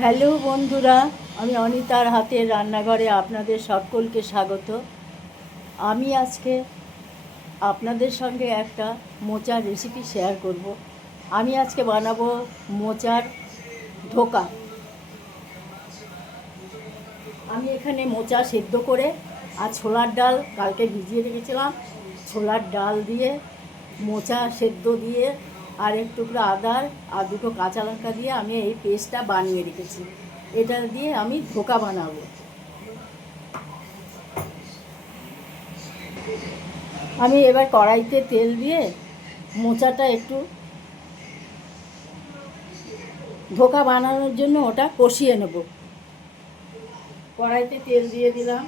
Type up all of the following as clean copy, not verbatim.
Hello বন্ধুরা, আমি অনিতার হাতের রান্নাঘরে আপনাদের সকলকে স্বাগত। আমি আজকে আপনাদের সঙ্গে একটা মোচার রেসিপি শেয়ার করব। আমি আজকে বানাবো মোচার ধোকা। আমি এখানে মোচা সেদ্ধ করে আর ছোলার ডাল কালকে ভিজিয়ে রেখেছিলাম, ছোলার ডাল দিয়ে মোচা সেদ্ধ দিয়ে আর এক টুকরো আদার আর দুটো কাঁচা লঙ্কা দিয়ে আমি এই পেস্টটা বানিয়ে রেখেছি। এটা দিয়ে আমি ধোকা বানাবো। আমি এবার কড়াইতে তেল দিয়ে মোচাটা একটু ধোকা বানানোর জন্য ওটা কষিয়ে নেব। কড়াইতে তেল দিয়ে দিলাম।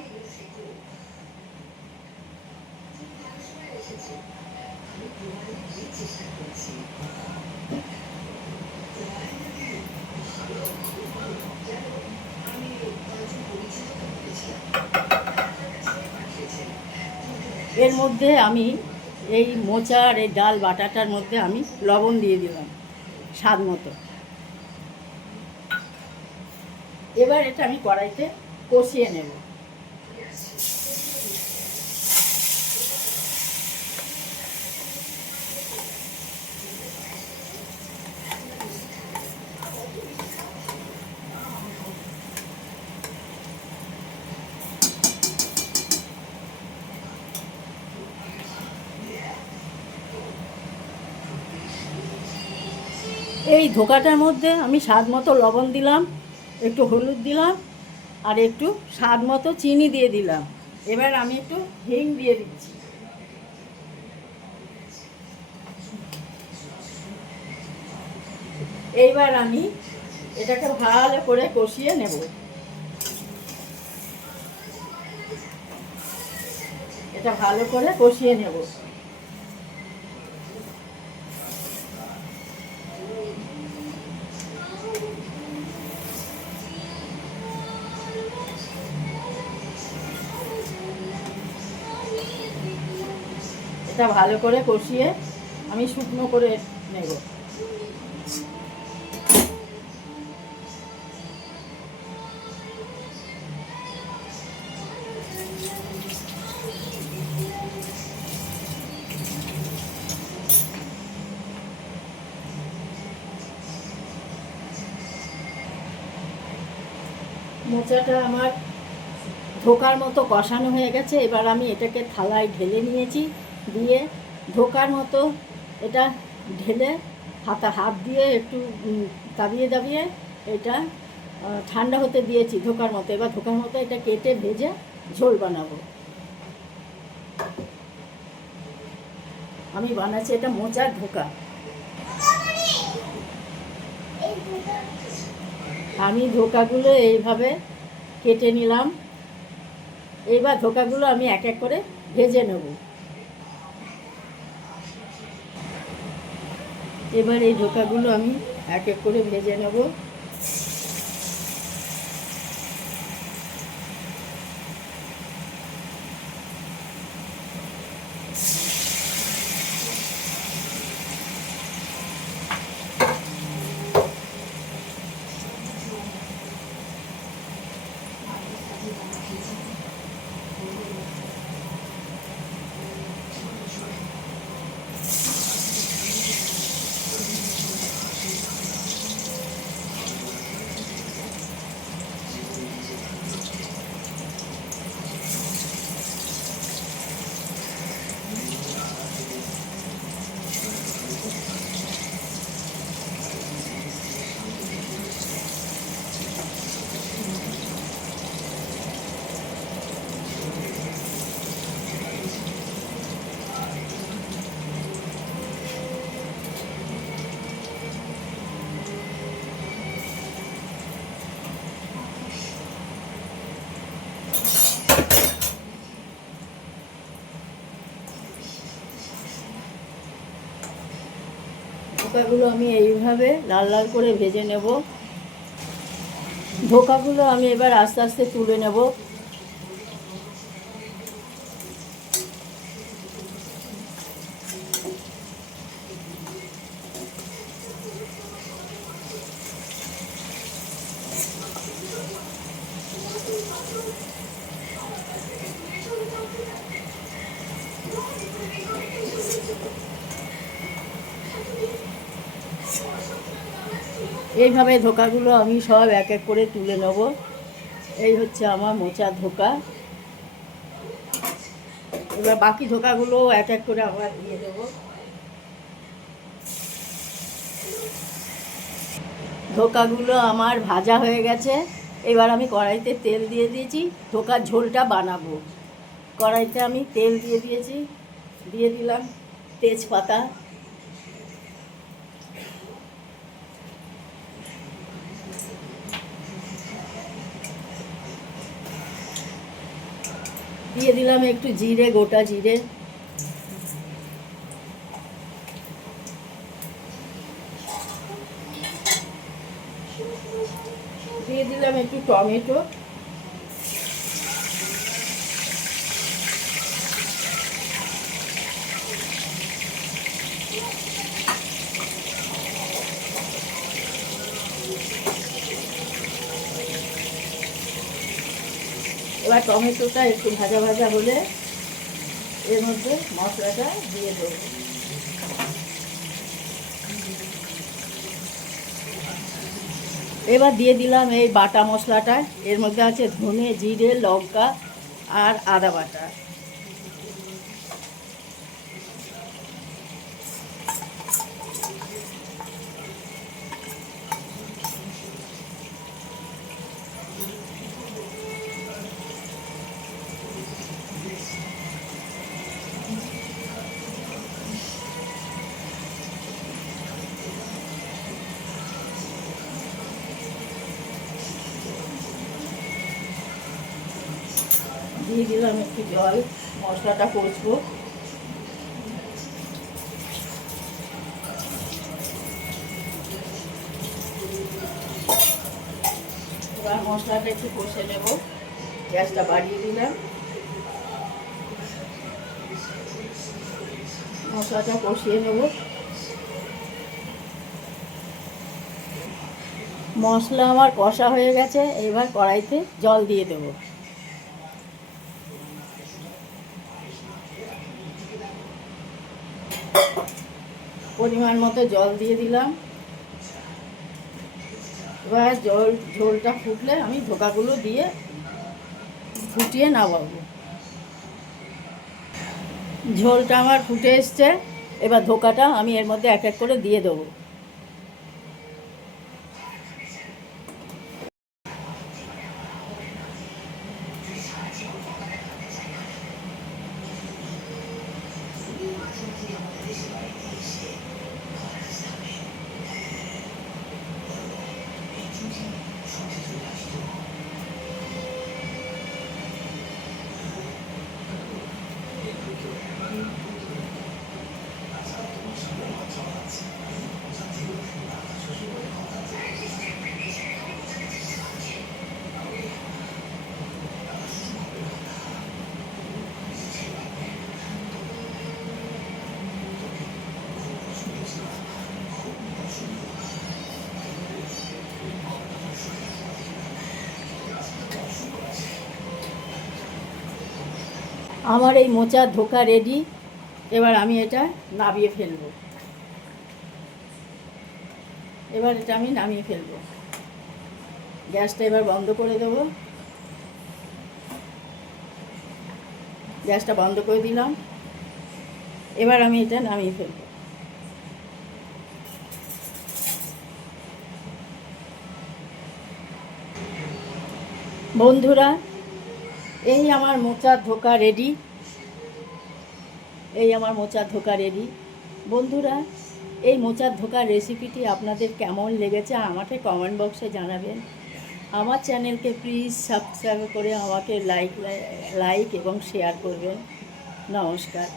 এর মধ্যে আমি এই মোচার এই ডাল বাটাটার মধ্যে আমি লবণ দিয়ে দিলাম স্বাদ মতো। এবার এটা আমি কড়াইতে কষিয়ে নেব। এই ধোকাটার মধ্যে আমি স্বাদ মতো লবণ দিলাম, একটু হলুদ দিলাম আর একটু স্বাদ মতো চিনি দিয়ে দিলাম। এবার আমি একটু হিং দিয়ে দিচ্ছি। এইবার আমি এটাকে ভালো করে কষিয়ে নেব। এটা ভালো করে কষিয়ে নেব। এটা ভালো করে কষিয়ে আমি শুকনো করে নেব। মোচাটা আমার ধোকার মতো কষানো হয়ে গেছে। এবার আমি এটাকে থালায় ঢেলে নিয়েছি, দিয়ে ধোকার মতো এটা ঢেলে হাত দিয়ে একটু দাবিয়ে দাবিয়ে এটা ঠান্ডা হতে দিয়েছি ধোকার মতো। এবার ধোকার মতো এটা কেটে ভেজে ঝোল বানাবো। আমি বানাচ্ছি এটা মোচার ধোকা। আমি ধোকাগুলো এইভাবে কেটে নিলাম। এইবার ধোকাগুলো আমি এক এক করে ভেজে নেব। এবার এই ধোকাগুলো আমি এক এক করে ভেজে নেব। ধোকাগুলো আমি এইভাবে লাল লাল করে ভেজে নেব। ধোকাগুলো আমি এবার আস্তে আস্তে তুলে নেব। এইভাবে ধোকাগুলো আমি সব এক এক করে তুলে নেব। এই হচ্ছে আমার মোচার ধোকা। এবার বাকি ধোকাগুলো এক এক করে আবার দিয়ে দেবো। ধোকাগুলো আমার ভাজা হয়ে গেছে। এবার আমি কড়াইতে তেল দিয়ে দিয়েছি, ধোকার ঝোলটা বানাবো। কড়াইতে আমি তেল দিয়ে দিয়েছি, দিয়ে দিলাম তেজপাতা, দিয়ে দিলাম একটু জিরে, গোটা জিরে, দিয়ে দিলাম একটু টমেটো, এবার টমেটোটা একটু ভাজা ভাজা হলে এর মধ্যে মশলাটা দিয়ে দেবো। এবার দিয়ে দিলাম এই বাটা মশলাটা। এর মধ্যে আছে ধনে, জিরে, লঙ্কা আর আদা বাটা। দিয়ে দিলাম একটু জল, মশলাটা কষবো। এবার মশলাটা একটু কষে নেব। গ্যাসটা বাড়িয়ে দিলাম। মশলাটা কষিয়ে নেব। মশলা আমার কষা হয়ে গেছে। এবার কড়াইতে জল দিয়ে দেবো। পরিমাণ মতো জল দিয়ে দিলাম। এবার ঝোলটা ফুটলে আমি ধোকাগুলো দিয়ে ফুটিয়ে নামাবো। ঝোলটা আমার ফুটে এসছে। এবার ধোকাটা আমি এর মধ্যে এক এক করে দিয়ে দেবো। আমার এই মোচার ধোকা রেডি। এবার আমি এটা নামিয়ে ফেলবো। এবার এটা আমি নামিয়ে ফেলবো। গ্যাসটা এবার বন্ধ করে দেবো। গ্যাসটা বন্ধ করে দিলাম। এবার আমি এটা নামিয়ে ফেলবো। বন্ধুরা, এই আমার মোচার ধোকা রেডি। এই আমার মোচার ধোকা রেডি। বন্ধুরা, এই মোচার ধোকার রেসিপিটি আপনাদের কেমন লেগেছে আমাকে কমেন্ট বক্সে জানাবেন। আমার চ্যানেলকে প্লিজ সাবস্ক্রাইব করে আমাকে লাইক এবং শেয়ার করবেন। নমস্কার।